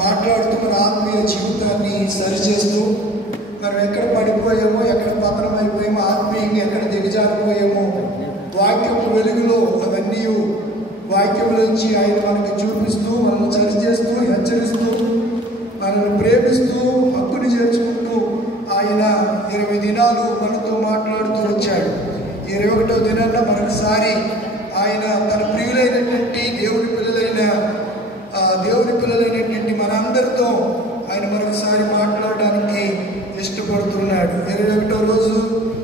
మాట్లాడుతూ మన ఆత్మీయ జీవితాన్ని సరిచేస్తూ మనం ఎక్కడ పడిపోయామో, ఎక్కడ పతనం అయిపోయామో, ఆత్మీయంగా ఎక్కడ దిగజారిపోయామో వాక్యపు వెలుగులో అవన్నీ వాక్యం నుంచి ఆయన మనకి చూపిస్తూ, మనల్ని సరిచేస్తూ, హెచ్చరిస్తూ, మనల్ని ప్రేమిస్తూ, హక్కుని చేర్చుకుంటూ ఆయన 20 దినాలు మనతో మాట్లాడుతూ వచ్చాడు. 21వ దినాన మరొకసారి ఆయన తన ప్రియులైనటువంటి దేవుని పిల్లలైనటువంటి మనందరితో ఆయన మరొకసారి మాట్లాడడానికి ఇష్టపడుతున్నాడు. 21వ రోజు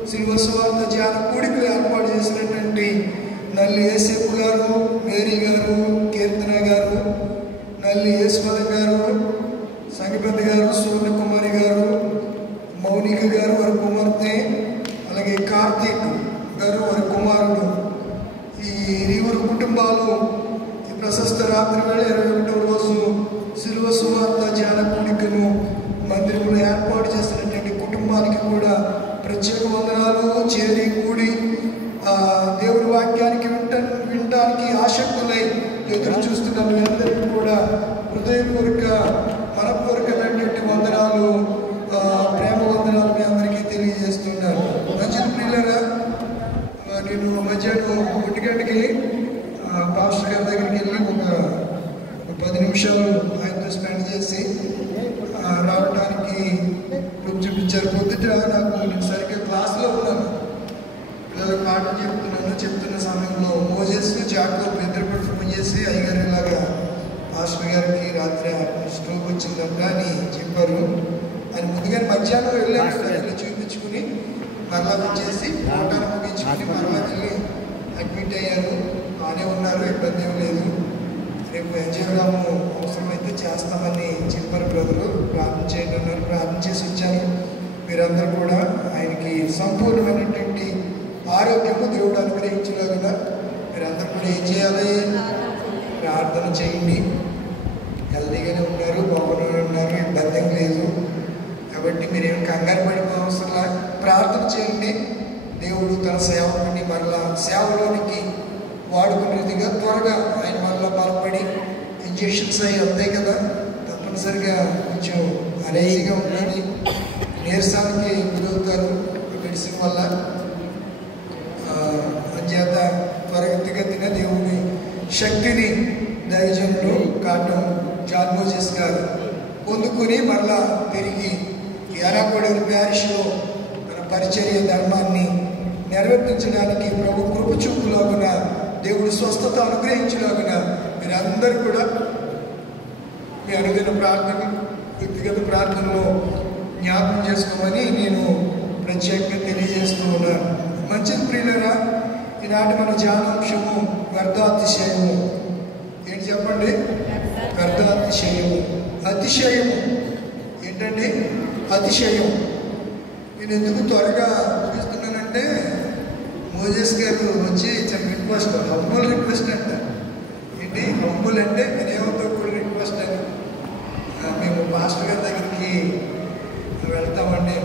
సిలువ సువార్త ధ్యాన కూడికలు ఏర్పాటు చేసినటువంటి నల్లి యేసేపు గారు, మేరీ గారు, కీర్తన గారు, నల్లి యేసుపద గారు, సంగీపతి గారు, సూర్యకుమారి గారు, మౌనిక గారు వారి కుమార్తె, అలాగే కార్తీక్ గారు వారి కుమారుడు, ఈ ఇరువురు కుటుంబాలు ఈ ప్రశస్త రాత్రి వేళ 21వ రోజు సిలువ సువార్త ధ్యాన కూడికను మందిరంలో ఏర్పాటు చేసినటువంటి కుటుంబానికి కూడా ప్రత్యేక వందనాలు. చేరి కూడి దేవుడి వాక్యానికి వినటానికి ఆసక్తులై ఎదురు చూస్తున్న మీ అందరికీ కూడా హృదయపూర్వక మనపూర్వకమైనటువంటి వందనాలు, ప్రేమ వందనాలు మీ అందరికీ తెలియజేస్తున్నాను. మంచిది ప్రియులారా, నేను మధ్యాహ్నం 1 గంటకి పాస్టర్ గారి దగ్గరికి వెళ్ళి ఒక 10 నిమిషాలు ఆయనతో స్పెండ్ చేసి రావడానికి గ్రూప్ చూపించారు. పొద్దుట నేను సరిగ్గా క్లాస్లో ఉన్నాను, పిల్లలకు పాఠం చెప్తున్న సమయంలో మోజెస్, జాకోబ్ ఇద్దరు కూడా ఫోన్ చేసి అయ్యగారు ఇలాగా పాస్టర్ గారికి రాత్రి స్ట్రోక్ వచ్చిందంట అని చెప్పారు. ఆయన ముందుగానే మధ్యాహ్నం వెళ్ళారు, వెళ్ళి చూపించుకుని మరలా వచ్చేసి పాఠాన్ని ముగించుకుని మరలా వెళ్ళి అడ్మిట్ అయ్యారు. బాగానే ఉన్నారు, ఇబ్బంది ఏం లేదు. రేపు ఎంజీరాము అవసరమైతే చేస్తామని చెప్పారు బ్రదరు. ప్రార్థన చేయండి అన్నారు, ప్రార్థన చేసి వచ్చాను. మీరందరూ కూడా ఆయనకి సంపూర్ణమైనటువంటి ఆరోగ్యము దేవుడు అనుగ్రహించలాగా మీరందరూ కూడా ఏం చేయాలి? ప్రార్థన చేయండి. హెల్తీగానే ఉన్నారు, బాగునే ఉన్నారు, ఇబ్బంది ఏం లేదు. కాబట్టి మీరేం కంగారు పడిపోయే అవసరంలా ప్రార్థన చేయండి. దేవుడు తన సేవకుని మరలా సేవలోనికి వాడుకునేదిగా త్వరగా ఆయన మరలా బలపడి ఇంజెక్షన్స్ అయ్యి అంతే కదా, తప్పనిసరిగా కొంచెం అనేజీగా ఉండాలి, నీరసానికి గురవుతారు మెడిసిన్ వల్ల. అంచేత త్వరగతిగా దేవుని శక్తిని దైవజనులు కాటం జాన్ మోజెస్ గారు పొందుకుని మరలా తిరిగి యారాకోడూరు ప్యారిష్లో మన పరిచర్య ధర్మాన్ని నెరవేర్చడానికి ప్రభు కృప చూపులాగున దేవుడు స్వస్థత అనుగ్రహించలాగున మీరందరూ కూడా మీ అనుదిన ప్రార్థన, వ్యక్తిగత ప్రార్థనలో జ్ఞాపకం చేసుకోమని నేను ప్రత్యేకంగా తెలియజేస్తూ ఉన్నాను. మంచిది ప్రియులారా, ఈనాటి మన ధ్యానాంశము వ్యర్థాతిశయము. ఏంటి చెప్పండి? వ్యర్థాతిశయము. అతిశయము ఏంటండి? అతిశయం. నేను ఎందుకు త్వరగా ముగిస్తున్నానంటే మోజెస్ గారు వచ్చి చాలా రిక్వెస్ట్, హంబుల్ రిక్వెస్ట్ అంట. ఏంటి హంబుల్ అంటే వినయంతో కూడా రిక్వెస్ట్ అని. మేము పాస్టర్ గారి దగ్గరికి వెళ్తామండి,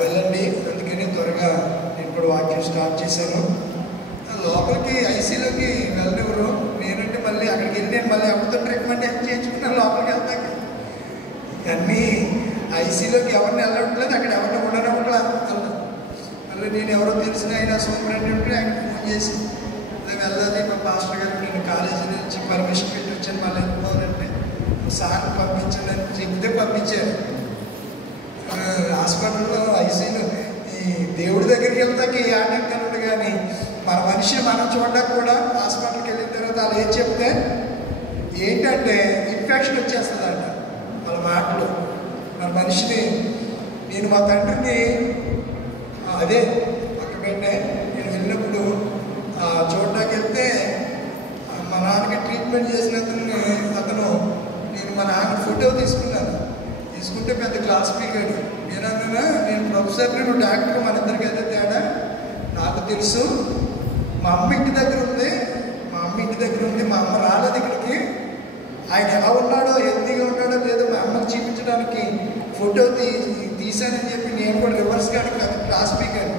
వెళ్ళండి. అందుకని త్వరగా నేను కూడా వాక్యం స్టార్ట్ చేశాను. లోపలికి ఐసీలోకి వెళ్ళనివ్వరు. నేనంటే మళ్ళీ అక్కడికి వెళ్ళి నేను మళ్ళీ అమ్మతో రికమెండేషన్ చేయించుకున్నాను లోపలికి వెళ్తాక. అన్నీ ఐసీలోకి ఎవరిని వెళ్ళట్లేదు, అక్కడ ఎవరిని ఉండనివ్వట్లేదు. మళ్ళీ నేను ఎవరో తెలిసిన ఆయన సూపరింటెండెంట్ ఆయన ఫోన్ చేసి వెళ్ళాలి మా పాస్టర్ గారు, నేను కాలేజీ నుంచి పర్మిషన్ పెట్టి వచ్చాను, మళ్ళీ వెళ్ళిపోవాలంటే సార్ పంపించండి అని చెప్తే పంపించారు. హాస్పిటల్లో ఐసీలో ఈ దేవుడి దగ్గరికి వెళ్తాక ఏ ఆటంకం ఉంది, కానీ మన మనిషి మనం చూడడానికి కూడా హాస్పిటల్కి వెళ్ళిన తర్వాత వాళ్ళు ఏం చెప్తే ఏంటంటే ఇన్ఫెక్షన్ వచ్చేస్తుందంట వాళ్ళ మాటలు. మన మనిషిని నేను మా తండ్రిని అదే పక్కపెట్టే నేను వెళ్ళినప్పుడు చూడటానికి వెళ్తే మా నాన్నకి ట్రీట్మెంట్ చేసిన అతను నేను మా నాన్న ఫోటో తీసుకుంటే పెద్ద క్లాస్ పీరియడ్. నేనన్నా నేను ప్రొఫెసర్ని, నువ్వు డాక్టర్, మన ఇద్దరికి అయితే తేడా నాకు తెలుసు. మా అమ్మ ఇంటి దగ్గర ఉంది, మా అమ్మ రాలేదు ఇక్కడికి. ఆయన ఎలా ఉన్నాడో, హెల్తీగా ఉన్నాడో లేదో మా అమ్మకి చూపించడానికి ఫోటో తీశానని చెప్పి నేను కూడా రివర్స్ గాడి క్లాస్ పీకాను.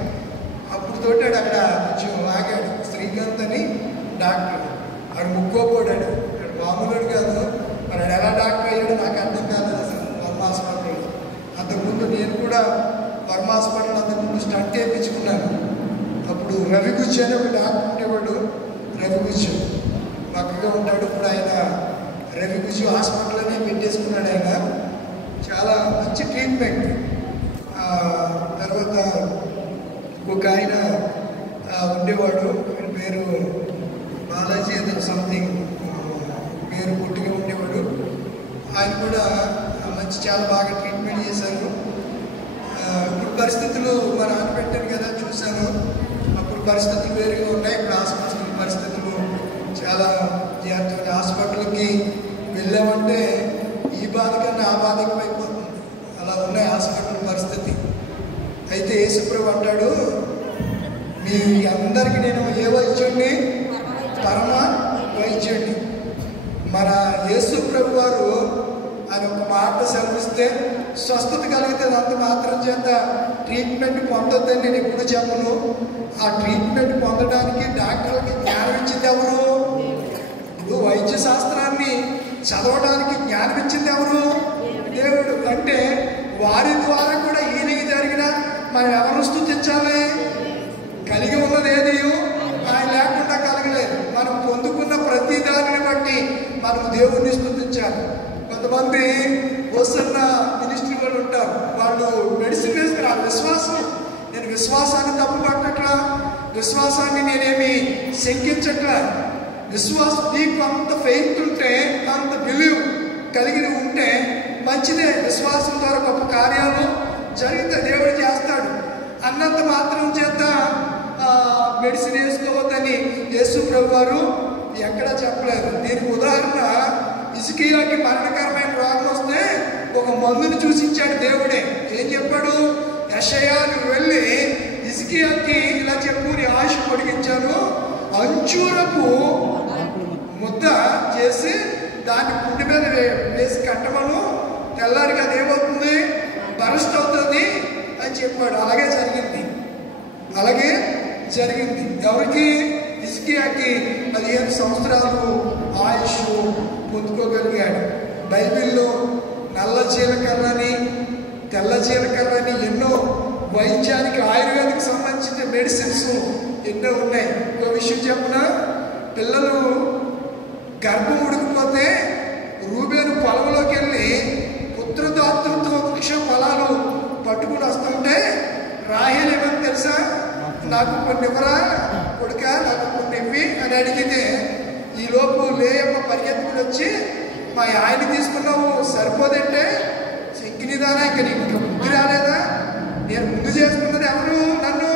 అప్పుడు తోటాడు అక్కడ కొంచెం ఆగాడు. శ్రీకాంత్ అని డాక్టర్, ఆడు ముక్కోపోడాడు, ఆడు మామూలుడు కాదు. హాస్పిటల్ అంతకుముందు స్టంట్ వేయించుకున్నాను. అప్పుడు రవి గుజ్జు అని ఒక డాక్టర్ ఉండేవాడు. రవి గుజ్జు పక్కగా ఉంటాడు. ఇప్పుడు ఆయన రవి గుజ్జు హాస్పిటల్లోనే పెట్టేసుకున్నాడు. ఆయన చాలా మంచి ట్రీట్మెంట్. తర్వాత ఒక ఆయన ఉండేవాడు, ఆయన పేరు బాలాజీ ఏదో సంథింగ్ పేరు పుట్టిగా ఉండేవాడు. ఆయన కూడా మంచి చాలా బాగా ట్రీట్మెంట్ చేశారు. ఇప్పుడు పరిస్థితులు మా నాన్న పెట్టాను కదా, చూశాను. అప్పుడు పరిస్థితులు వేరుగా ఉన్నాయి. ఇప్పుడు హాస్పిటల్ పరిస్థితులు చాలా జాగ్రత్తగా. హాస్పిటల్కి వెళ్ళామంటే ఈ బాధ కన్నా ఆ బాధ ఎక్కువైపోతుంది. అలా ఉన్నాయి హాస్పిటల్ పరిస్థితి. అయితే యేసుప్రభు అంటాడు, మీ అందరికీ నేను ఏ వైద్యుడిని? పరమ వైద్యుడిని. మన యేసుప్రభు వారు ఆయన ఒక మాట సెలవిస్తే స్వస్థత కలిగితే అంత మాత్రం చేత ట్రీట్మెంట్ పొందొద్దని నేను ఎప్పుడు చెప్పను. ఆ ట్రీట్మెంట్ పొందడానికి డాక్టర్లకి జ్ఞానం ఇచ్చింది ఎవరు? ఇప్పుడు వైద్య శాస్త్రాన్ని చదవడానికి జ్ఞానం ఇచ్చింది ఎవరు? దేవుడు. అంటే వారి ద్వారా కూడా ఈయనకి జరిగిన మనం ఎవరు స్తుతించాలి? కలిగి ఉన్నది ఏది ఆయన లేకుండా కలగలేదు. మనం పొందుకున్న ప్రతి దానిని బట్టి మనం దేవుడిని స్తుతించాలి. కొంతమంది వస్తున్న మినిస్ట్రీ వాళ్ళు ఉంటారు, వాళ్ళు మెడిసిన్ వేసుకున్నారు. విశ్వాసం, నేను విశ్వాసాన్ని తప్పు పట్టట్లా, విశ్వాసాన్ని నేనేమి శంకించట్లా. విశ్వాసం నీకు అంత ఫెయిత్ ఉంటే, అంత బిలీవ్ కలిగి ఉంటే మంచిదే. విశ్వాసం ద్వారా గొప్ప కార్యాలు జరిగితే దేవుడు చేస్తాడు. అన్నంత మాత్రం చేత మెడిసిన్ వేసుకోవద్దని యేసు ప్రభు వారు ఎక్కడా చెప్పలేదు. దీనికి ఉదాహరణ హిజ్కియాకి మరణకరమైన రోగం వస్తే ఒక మందుని చూసించాడు దేవుడే. ఏం చెప్పాడు? యెషయా నువ్వు వెళ్ళి హిజ్కియాకి ఇలా చెప్పు, నీ ఆయుష్ పొడిగించాను, అంచూరపు ముద్ద చేసి దాన్ని పుండి మీద వేసి కట్టమను, తెల్లారికి అది ఏమవుతుంది? బరస్ట్ అవుతుంది అని చెప్పాడు. అలాగే జరిగింది. ఎవరికి? హిజ్కియాకి 15 సంవత్సరాలు ఆయుష్ పొందుకోగలిగాడు. బైబిల్లో నల్ల జీలకర్రని, తెల్ల జీలకర్రని ఎన్నో వైద్యానికి ఆయుర్వేదికి సంబంధించిన మెడిసిన్స్ ఎన్నో ఉన్నాయి. ఒక విషయం చెప్పనా, పిల్లలు గర్భం ఉడికిపోతే రూబేను పొలంలోకి వెళ్ళి పుత్రదాతృత్వ వృక్ష ఫలాలు పట్టుకుని వస్తుంటే రాహేలు ఏమని తెలుసా? నాకు కొన్ని ఇవ్వరా కొడుక, నాకు కొన్ని ఇవ్వి అని అడిగితే ఈలోపు లేయమ్మ పరిగెత్తుకుని వచ్చి, మా ఆయన తీసుకున్నావు సరిపోదంటే, శంకినిదానా ఇంకా నీకు ఇంకా బుద్ధి రాలేదా? నేను ముందు చేసుకున్నది ఎవరు? నన్ను.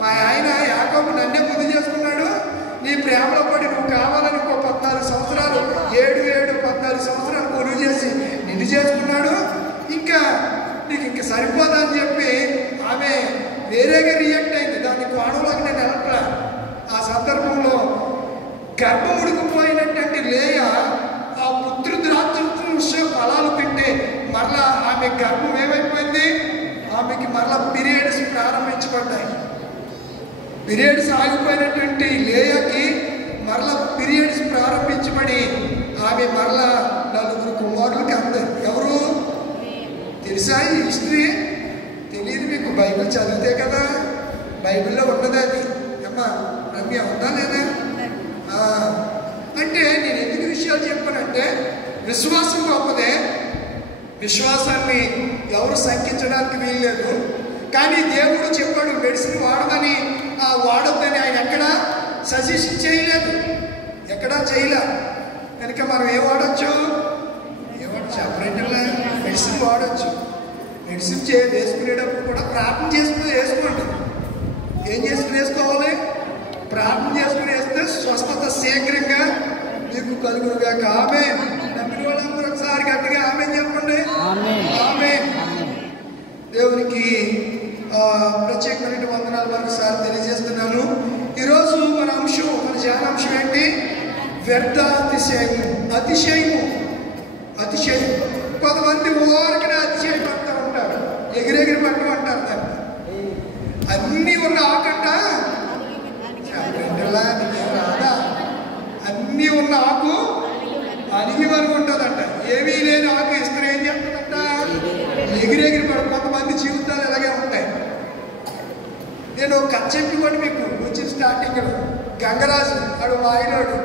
మా ఆయన యాకోబు నన్నే ముందు చేసుకున్నాడు. నీ ప్రేమలో పడి నువ్వు కావాలని ఇంకో 14 సంవత్సరాలు 14 సంవత్సరాలు కొలువు చేసి నిన్ను చేసుకున్నాడు. ఇంకా నీకు ఇంకా సరిపోదా అని చెప్పి ఆమె వేరేగా రియాక్ట్ అయింది. దాని కోణంలోకి నేను వెళ్ళట్లా. ఆ సందర్భంలో గర్భం ఉడికిపోయినట్టు లేయ ఆ పుత్రదాతృత్వ ఫలాలు తింటే మరలా ఆమె గర్భం ఏమైపోయింది? ఆమెకి మరలా పీరియడ్స్ ప్రారంభించబడ్డాయి. పీరియడ్స్ ఆగిపోయినటువంటి లేయకి మరలా పీరియడ్స్ ప్రారంభించబడి ఆమె మరలా 4 కుమారులకి అందరు. ఎవరు తెలుసా? ఈ హిస్టరీ తెలియదు మీకు. బైబిల్ చదివితే కదా, బైబిల్లో ఉన్నది అది. అమ్మా రమ్య ఉందా లేదా? అంటే నేను ఎందుకు విషయాలు చెప్పానంటే, విశ్వాసం గొప్పదే, విశ్వాసాన్ని ఎవరు శంకించడానికి వీల్లేదు. కానీ దేవుడు చెప్పాడు మెడిసిన్ వాడమని, వాడొద్దని ఆయన ఎక్కడా సజెషన్ చేయలేదు, ఎక్కడా చేయలే. కనుక మనం ఏం వాడచ్చు? సెపరేటర్లా మెడిసిన్ వాడచ్చు. మెడిసిన్ వేసుకునేటప్పుడు కూడా ప్రార్థన చేసుకుని వేసుకోండి. ఏం చేసుకుని వేసుకోవాలి? ప్రార్థన చేసుకుని వేస్తే స్వస్థత శీఘ్రంగా మీకు కలుగురుగా. ఆమె నమ్మిన వాళ్ళందరూ ఒకసారి గట్టిగా ఆమె చెప్పండి. ఆమె దేవునికి ప్రత్యేకమైన వందనాలు మరొకసారి తెలియజేస్తున్నాను. ఈరోజు మన అంశం, మన ధ్యానాంశం ఏంటి? వ్యర్థ అతిశయము. అతిశయము. కొంతమంది ఓరకనే అతిశయం పడుతూ ఉంటారు, ఎగిరెగిరి పట్టమంటారు. దాన్ని అన్నీ ఉన్న ఆకంట రాదా? అన్నీ ఉన్న ఆకు అణిగి వరకు ఉంటుందంట. ఏమీ లేని ఆకు ఇస్తే ఏం చెప్తుందంట? ఎగిరెగిరి పడు. కొంతమంది జీవితాలు ఇలాగే ఉంటాయి. నేను ఒక కథ చెప్పి కూడా మీకు వచ్చిన స్టార్టింగ్లో, గంగరాజు వాడు వాయినాడు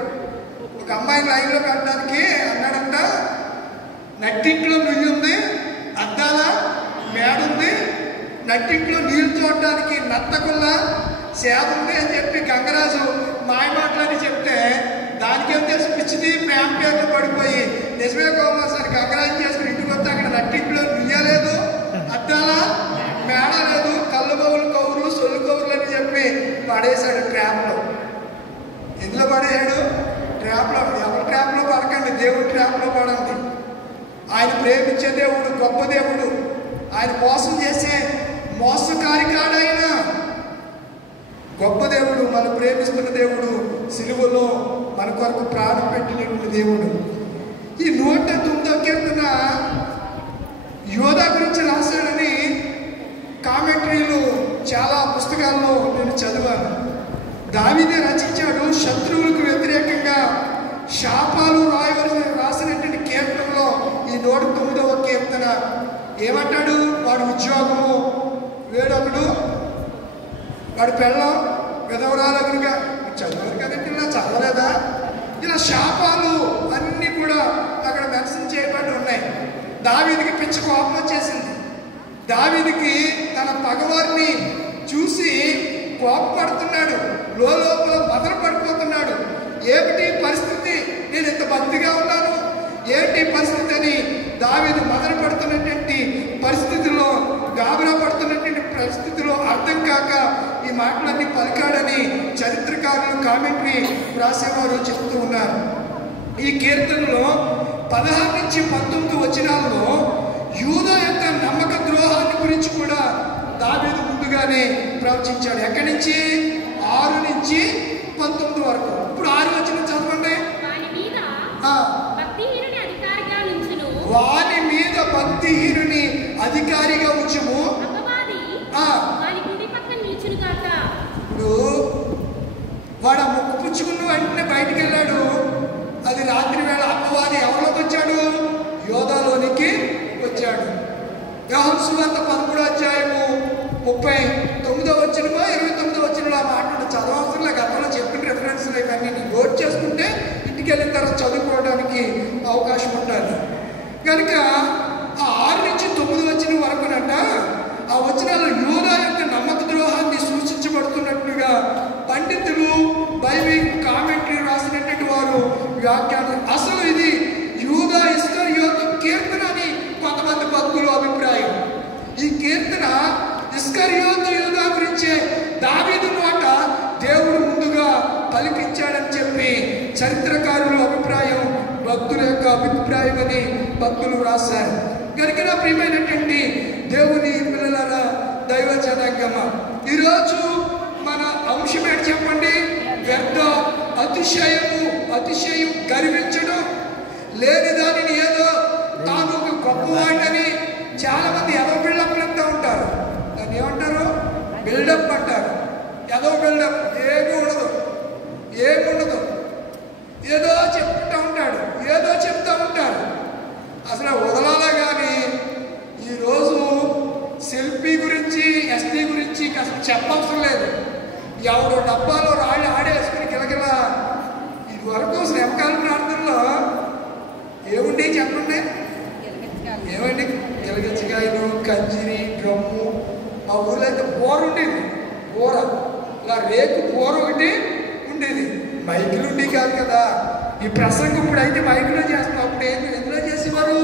ఒక అమ్మాయిని లైన్లో పెట్టడానికి అన్నాడంట, నట్టింట్లో నుయ్యి ఉంది, అద్దాల మేడ ఉంది, నట్టింట్లో నీళ్లు చూడడానికి నత్తకుల్లా సేద ఉంది అని చెప్పి గంగరాజు మాయ మాటలని చెప్తే దానికేం తెలిసి పిచ్చిది ప్రేమ పేరులో పడిపోయి నిజమే కోమాసారి గంగరాజు చేసుకుని ఇంటికి వస్తే అక్కడ నట్టింట్లో నుయ్యలేదు, అద్దాల మేడ లేదు, కళ్ళు బౌలు కౌరులు సొల్లు కౌరులు అని చెప్పి పడేశాడు ట్రాప్లో. ఎందులో పడేశాడు? ట్రాప్లో. ఎవరి ట్రాప్లో పడకండి, దేవుడి ట్రాప్లో పడండి. ఆయన ప్రేమించే దేవుడు, గొప్ప దేవుడు. ఆయన మోసం చేసే మోసకారి కాడు ఆయన. గొప్ప దేవుడు, మనం ప్రేమిస్తున్న దేవుడు, సిలువలో మన కొరకు ప్రాణం పెట్టినటువంటి దేవుడు. ఈ 109వ కీర్తన యోధా గురించి రాశాడని కామెంటరీలు చాలా పుస్తకాల్లో నేను చదివాను. దావీదే రచించాడు. శత్రువులకు వ్యతిరేకంగా శాపాలు రాసినటువంటి కీర్తనలో ఈ 109వ కీర్తన ఏమంటాడు? వాడు ఉద్యోగము, వేడొకడు, వాడి పెళ్ళం విధవరాలుగా చదివారు కదండి, ఇలా చదవలేదా? ఇలా శాపాలు అన్నీ కూడా అక్కడ మెన్షన్ చేయబడి ఉన్నాయి. దావీదుకి పిచ్చి కోపం వచ్చేసింది. దావీదుకి తన పగవారిని చూసి కోపపడుతున్నాడు, లోపల మదన పడిపోతున్నాడు. ఏమిటి పరిస్థితి? నేను ఇంత భక్తిగా ఉన్నాను, ఏంటి పరిస్థితి అని దావీదు మదన పడుతున్నటువంటి పరిస్థితిలో, గాబరా పడుతున్నటువంటి పరిస్థితిలో అర్థం కాక ఈ మాటలన్నీ పలికాడని చరిత్రకారులు కామెంటరీ రాసేవారు చెప్తూ ఉన్నారు. ఈ కీర్తనలో 16 నుంచి 19 వచనాల్లో యూదా యొక్క నమ్మక ద్రోహాన్ని గురించి కూడా దావీదు ముందుగానే ప్రవచించాడు. ఎక్కడి నుంచి? 6 నుంచి 19 వరకు. ఇప్పుడు 6 వచనం చదవండి. వాని మీద భక్తిహీనుని అధికారిగా ఉంచుము. ఇప్పుడు వాడు ఆ ముక్కు పుచ్చుకున్న వెంటనే బయటికి వెళ్ళాడు. అది రాత్రి వేళ అపవాది ఎవరిలోకి వచ్చాడు? యోధాలోనికి వచ్చాడు. యోహాను సువార్త 13వ అధ్యాయము 39వ వచనమో 29వ వచనంలో ఆ మాట చదవవసరం లేక గతంలో చెప్పిన రెఫరెన్స్లు ఇవన్నీ నోట్ చేసుకుంటే ఇంటికి వెళ్ళిన తర్వాత చదువుకోవడానికి అవకాశం ఉండాలి. కనుక ఆ 6 నుంచి 9 వచనం వరకునంట ఆ వచనాల్లో యూదా యొక్క నమ్మక ద్రోహాన్ని సూచించబడుతున్నట్లుగా పండితులు, బైబిల్ కామెంటరీ రాసినటువంటి వారు వ్యాఖ్యానం. అసలు ఇది యూదా ఇస్కరియోతు కీర్తన అని కొంతమంది భక్తుల అభిప్రాయం. ఈ కీర్తన ఇస్కరియోతు యూదా గురించే దావీదు నోట దేవుడు ముందుగా పలికించాడని చెప్పి చరిత్రకారుల అభిప్రాయం, భక్తుల యొక్క అభిప్రాయం అని భక్తులు రాశారు. కనుక నా ప్రియమైనటువంటి దేవుని పిల్లల దైవ జనాంగమ, ఈరోజు మన అంశం ఏంటి చెప్పండి? వ్యర్థ అతిశయం, గర్వించడం, లేని దానిని ఏదో తాను ఒక గొప్పవాడిని. చాలా మంది ఎదో బిల్డప్ అంటూ ఉంటారు. దాన్ని ఏమంటారు? బిల్డప్ అంటారు. ఏదో బిల్డప్ ఏమీ ఉండదు. ఏదో చెప్తూ ఉంటాడు, ఏదో చెప్తూ ఉంటారు. అసలు వదలాలా కానీ ఈరోజు సెల్ఫీ గురించి, ఎస్పీ గురించి అసలు చెప్పవసరం లేదు. ఎవడో డబ్బాలో రాళ్ళు ఆడేసుకుని కిలకిల. ఇది వరకు శ్రమకాల ప్రార్థనలో ఏముండే చెప్పండి? ఏమండి? గిలగచ్చకాయలు, కంజిరి, డ్రమ్ము. మా ఊర్లో అయితే బోర ఉండేది. బోర ఇలా రేకు బోర ఒకటి ఉండేది. మైకులు ఉండేవి కాదు కదా. ఈ ప్రసంగం ఇప్పుడు అయితే మైకులో చేస్తాం. అప్పుడు ఎందులో చేసేవారు?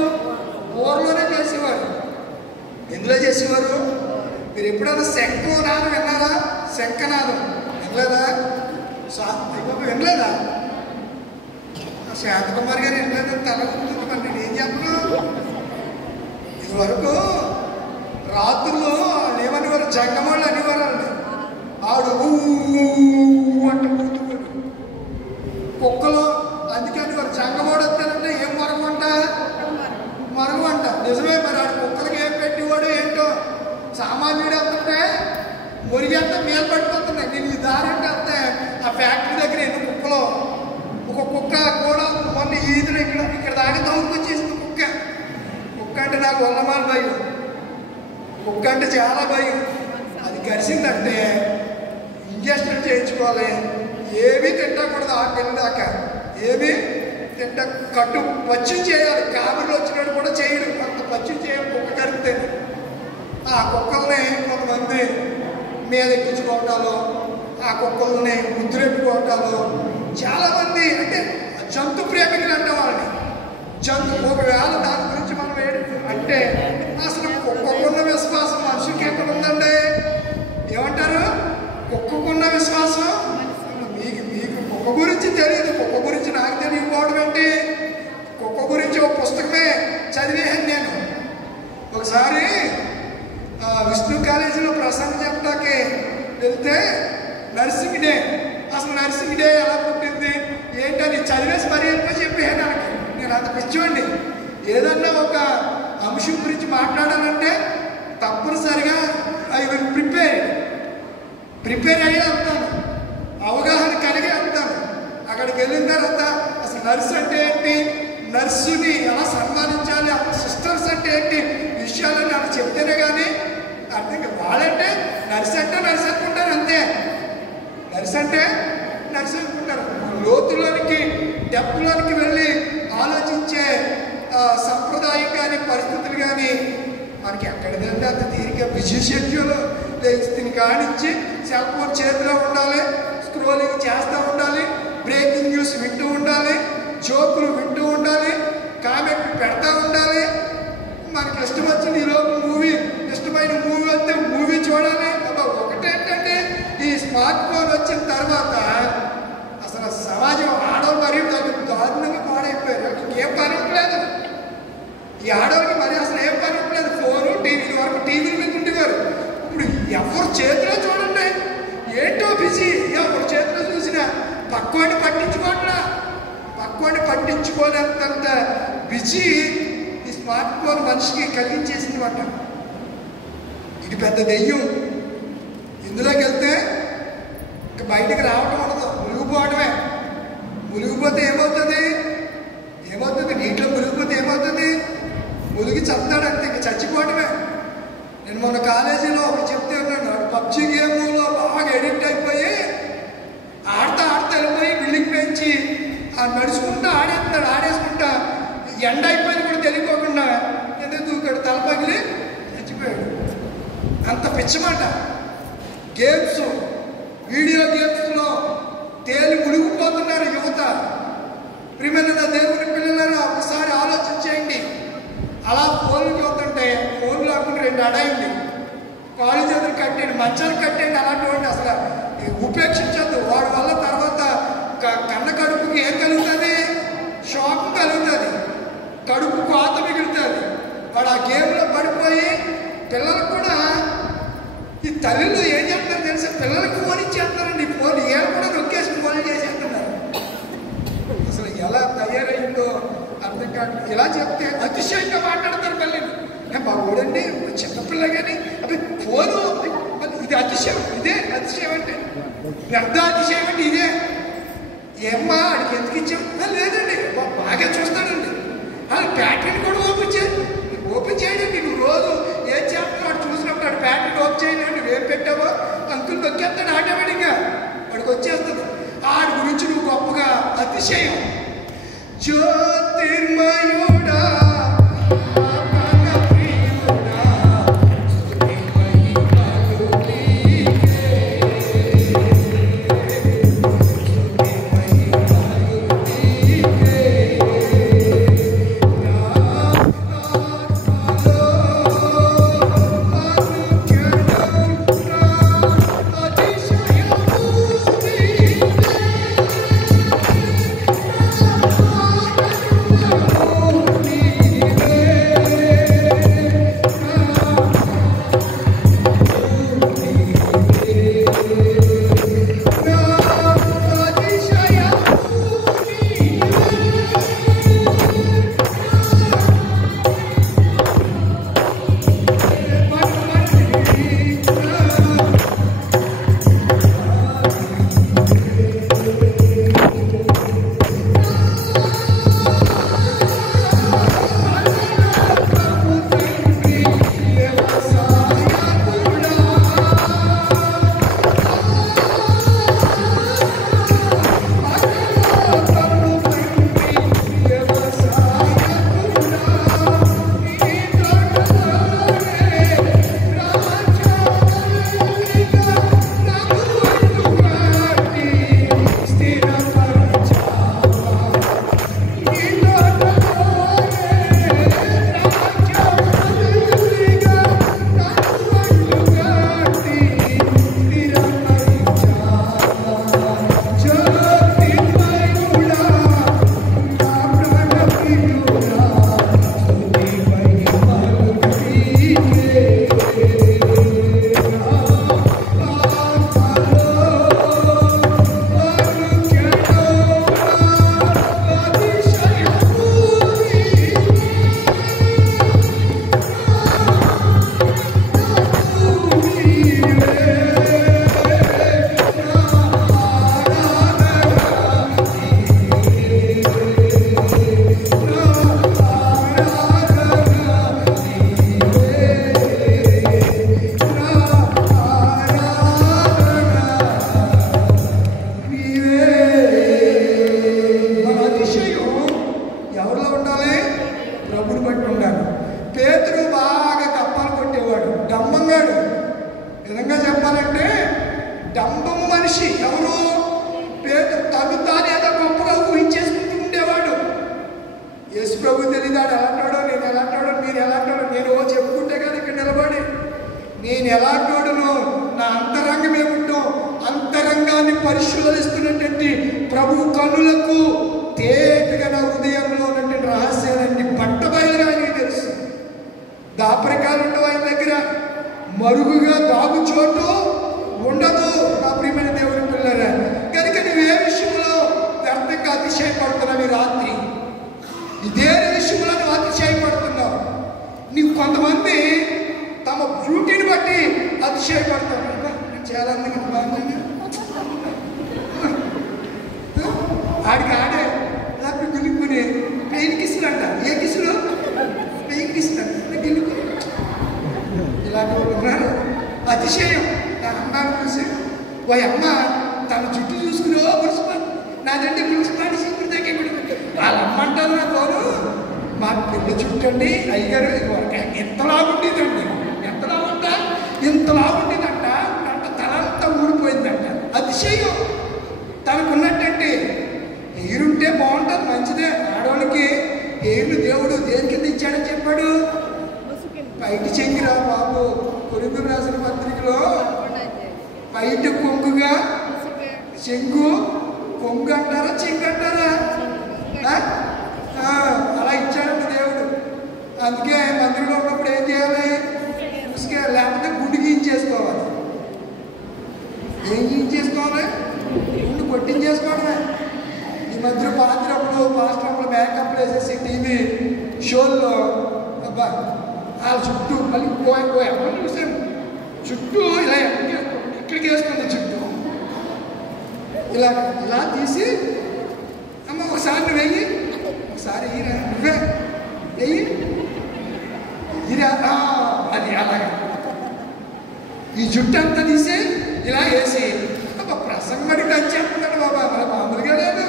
బోర్లోనే చేసేవారు. ఎందులో చేసేవారు? మీరు ఎప్పుడైనా శంఖనాదం విన్నారా? శంఖనాదం వినలేదా? వినలేదా? శాంతకుమార్ గారు వినలేదని తలకుంటుంది. మరి నేను ఏం చెప్పను? ఇది వరకు రాత్రుల్లో ఏమనేవారు? జంగమాళ్ళు అనేవారు. ఆడు అంట కూతురు కుక్కలు. అందుకని వారు జంగమోడు వస్తానంటే ఏం మరుగు అంట. నిజమే. మరి ఆడు కుక్కలకి ఏం పెట్టేవాడు ఏంటో. సామాన్యుడు వస్తుంటే మురిగంతా మేలు పడిపోతున్నాయి. నేను ఈ దారి అంటే వస్తే ఆ ఫ్యాక్టరీ దగ్గర ఎన్ని కుక్కలు. ఒక కుక్క కూడా మొన్న ఈదులు ఇక్కడ దాకా తోలుకొచ్చేసింది. కుక్క అంటే నాకు వల్లమాల భయం. కుక్క అంటే చాలా భయం. అది కరిసిందంటే ఇంజక్షన్లు చేయించుకోవాలి, ఏమీ తింటకూడదు. ఆ వెళ్ళాక ఏమీ తింట కట్టు పచ్చి చేయాలి. కాబులు వచ్చినట్టు కూడా చేయడు, అంత పచ్చి చేయాలి. కుక్క కరిగితే ఆ కుక్కల్ని కొంతమంది మీద ఎక్కించుకోవటాలు, ఆ కుక్కల్ని ముద్రెప్పుకోవటాలు. చాలామంది అంటే జంతు ప్రేమికులు అంటే వాళ్ళని ఒకవేళ దాని గురించి మనం అంటే అసలు కుక్కకున్న విశ్వాసం మనిషికి ఎక్కడ ఉందండి? ఏమంటారు? కుక్కకున్న విశ్వాసం మీకు కుక్క గురించి తెలియదు. కుక్క గురించి నాకు తెలియకపోవడం ఏంటి? కుక్క గురించి ఒక పుస్తకమే చదివేసాను నేను. ఒకసారి విష్ణు కాలేజీలో ప్రసంగం చెప్పడానికి వెళ్తే నర్సింగ్ డే, అసలు నర్సింగ్ డే ఎలా పుట్టింది ఏంటని చదివేసి మరి వెళ్ళిపోయి చెప్పాను నాకు. నేను అంత పిచ్చివండి. ఏదన్నా ఒక అంశం గురించి మాట్లాడాలంటే తప్పనిసరిగా ఐ విల్ ప్రిపేర్ అయ్యి వెళ్తాను, అవగాహన కలిగి వెళ్తాను. అక్కడికి వెళ్ళిన తర్వాత అసలు నర్సు అంటే ఏంటి, నర్సుని ఎలా సన్మానించాలి, సిస్టర్స్ అంటే ఏంటి విషయాలని నాకు చెప్తేనే కానీ అర్థం కాదు. వాళ్ళంటే నర్సు అంటే నర్సు అనుకుంటారు అంతే. నర్సు అంటే నర్సు అనుకుంటారు. లోతులోనికి డెప్త్లోనికి వెళ్ళి ఆలోచించే సంప్రదాయం కానీ పరిస్థితులు కానీ మనకి ఎక్కడిదంటే అంత తీరిక. బిజీ షెడ్యూల్ దీన్ని కానించి సెల్ ఫోన్ చేతిలో ఉండాలి, స్క్రోలింగ్ చేస్తూ ఉండాలి, బ్రేకింగ్ న్యూస్ వింటూ ఉండాలి, జోకులు వింటూ ఉండాలి, కామెంట్ పెడతా ఉండాలి. మనకి ఇష్టం వచ్చింది ఈరోజు ఇష్టమైన మూవీ వస్తే మూవీ చూడాలి. ఒకటేంటంటే ఈ స్మార్ట్ ఫోన్ వచ్చిన తర్వాత అసలు సమాజం ఆడవాళ్ళు మరియు దారుణంగా పాడైపోయారు. ఏం పని లేదు ఈ ఆడవాళ్ళకి, మరి అసలు ఏం పని లేదు. ఫోను టీవీ వరకు టీవీల మీద ఉండేవారు. ఇప్పుడు ఎవరు చేతిలో చూడండి ఏంటో బిజీ. ఎవరు చేతిలో చూసినా పక్కోని పట్టించుకోలేంత బిజీ ఈ స్మార్ట్ ఫోన్ మనిషికి కలిగించేసిందన్నమాట. ఇది పెద్ద దెయ్యం. ఇందులోకి వెళ్తే ఇంకా బయటకు రావటం ఉండదు, మునిగిపోవడమే. మునిగిపోతే ఏమవుతుంది? నీటిలో మునిగిపోతే ఏమవుతుంది? మునిగి చస్తాడంతే, ఇంక చచ్చిపోవడమే. నేను మొన్న కాలేజీలో చెప్తే ఉన్నాను, పబ్జి గేమ్లో బాగా ఎడిక్ట్ అయిపోయి ఆడతా వెళ్ళిపోయి బిల్డింగ్ పెంచి నడుచుకుంటా ఆడేసుకుంటా ఎండ అయిపోయింది కూడా తెలియకోకుండా ఎందుకు దూకాడు, తలపగిలి చచ్చిపోయాడు. అంత పిచ్చమాట. గేమ్స్, వీడియో గేమ్స్లో తేలి మునిగిపోతున్నారు యువత. ప్రియమైన దేవుని పిల్లలను ఒకసారి ఆలోచించేయండి. అలా ఫోన్లు చూస్తుంటే ఫోన్లు లేకుండా 2 అడైంది, కాలు చేతులు కట్టండి, మంచాలు కట్టండి. అలాంటి అసలు ఉపేక్షించద్దు. వాడి వల్ల తర్వాత కన్న కడుపుకి ఏం కలుగుతుంది? షాక్ కలుగుతుంది, కడుపు కోత మిగులుతుంది. వాడు ఆ గేమ్లో పడిపోయి పిల్లలకు కూడా ఈ తల్లిలో ఏం చేస్తారు తెలుసా? పిల్లలకు ఫోన్ ఇచ్చేస్తారండి. ఫోన్ ఏం కూడా నొక్కేసి ఫోన్ చేసేస్తున్నారు. అసలు ఎలా తయారైందో అర్థం కాదు. ఇలా చెప్తే అతిశయంగా మాట్లాడతారు పిల్లలు. బాగోడండి చిన్నపిల్ల కానీ అవి ఫోను ఇది అతిశయం. ఇదే అతిశయం అంటే, పెద్ద అతిశయం అంటే ఇదే. ఏమ్మా అడిగి ఎందుకు ఇచ్చాం? లేదండి బాగా చూస్తాడండి. అది ప్యాటర్న్ కూడా ఓపెన్ చేయడండి. నువ్వు రోజు ఏం చేస్తున్నాడు చూసినప్పుడు వాడు ప్యాటర్న్ ఓపెన్ చేయడం. నువ్వేం పెట్టావో అంకుల్ నొక్కేస్తాడు ఆటోమేటిక్గా, వాడికి వచ్చేస్తుంది. ఆడి గురించి నువ్వు గొప్పగా అతిశయం. జ్యోతిర్మయుడా ప్రభుని బట్టి ఉండాలి. పేతురు బాగా కప్పాలు కొట్టేవాడు, డంబంగాడు. విధంగా చెప్పాలంటే డంబము మనిషి. ఎవరు? పేతురు. తను తాను ఏదో గొప్పగా ఊహించేసుకుంటూ ఉండేవాడు. యేసు ప్రభు తెలియదాడు ఎలాంటాడో, నేను ఎలాంటాడో, మీరు ఎలాంటాడో. నేను చెప్పుకుంటే కానీ ఇక్కడ నిలబడి నేను ఎలాంటోడును, నా అంతరంగం ఏమిటో అంతరంగాన్ని పరిశోధిస్తున్నటువంటి ప్రభు కన్నులకు తేటగా నా హృదయంలో ఉన్నటువంటి రహస్యాలన్నీ పట్టబయలుగా ఆయనకి తెలుసు. దాపరికాలు ఉండవు ఆయన దగ్గర, మరుగుగా దాగు చోటు ఉండదు. నా ప్రియమైన దేవుని పిల్లరా, కనుక నువ్వే విషయంలో వ్యర్థంగా అతిశయపడుతున్నావు. ఈ రాత్రి ఇదే విషయంలో నువ్వు అతిశయపడుతున్నావు. నీకు కొంతమంది తమ బ్యూటీని బట్టి అతిశయపడతారు. చాలా అందంగా బాగుంది, ఆడికి ఆడే నాకు గిలుక్కుని పెయిన్ కిసులు అంట. ఏ కిసులు? పెయిన్ కిసులు అంట, గిలుకు. ఇలాంటి వాళ్ళు ఉన్నారు. అతిశయం. నా అమ్మాయిని చూసి ఓ అమ్మ తన చుట్టూ చూసుకుని మున్సిపాల్ నాదంటే మున్సిపాలిటీ దగ్గర వాళ్ళ అమ్మ అంటారు నా తోడు. మా పిల్ల చుట్టూ అండి అయ్యారు ఎంతలా ఉండేదండి, ఎంతలా ఉంట, ఇంతలా ఉండేదంట. అంట తలంతా ఊడిపోయిందంట. అతిశయం. తనకున్నట్టండి ఎయిరుంటే బాగుంటుంది, మంచిదే. ఆడవాళ్ళకి ఎయిర్లు దేవుడు దేని కింద ఇచ్చాడని చెప్పాడు? పైకి చెంగిరా బాబు. కొరింథీయులకు రాసిన పత్రికలో పైట కొంగుగా చెంగు, కొంగు అంటారా చెంగు అంటారా? అలా ఇచ్చాడంట దేవుడు. అందుకే మందిరంలో ఉన్నప్పుడు ఏం చేయాలి? చూసుకోవాలి, లేకపోతే గుండు గీయించేసుకోవాలి. ఏం గీయించేసుకోవాలి? గుండు కొట్టించేసుకోవడమే. ఈ మధ్య పాస్టర్లు మేకప్లు వేసేసి టీవీ షోల్లో అబ్బా వాళ్ళ చుట్టూ మళ్ళీ ఎవరు చూసాను చుట్టూ ఇలా ఇక్కడికి వేసుకుంది, చుట్టూ ఇలా ఇలా తీసి అమ్మ ఒకసారి నువ్వు వెయ్యి, ఒకసారి ఈరా నువ్వే వెయ్యి ఈరా, అది అలాగా ఈ జుట్టు అంతా తీసి ఇలా వేసి ప్రసంగడికి వచ్చేస్తున్నాడు బాబా. మన మామూలుగా లేదు.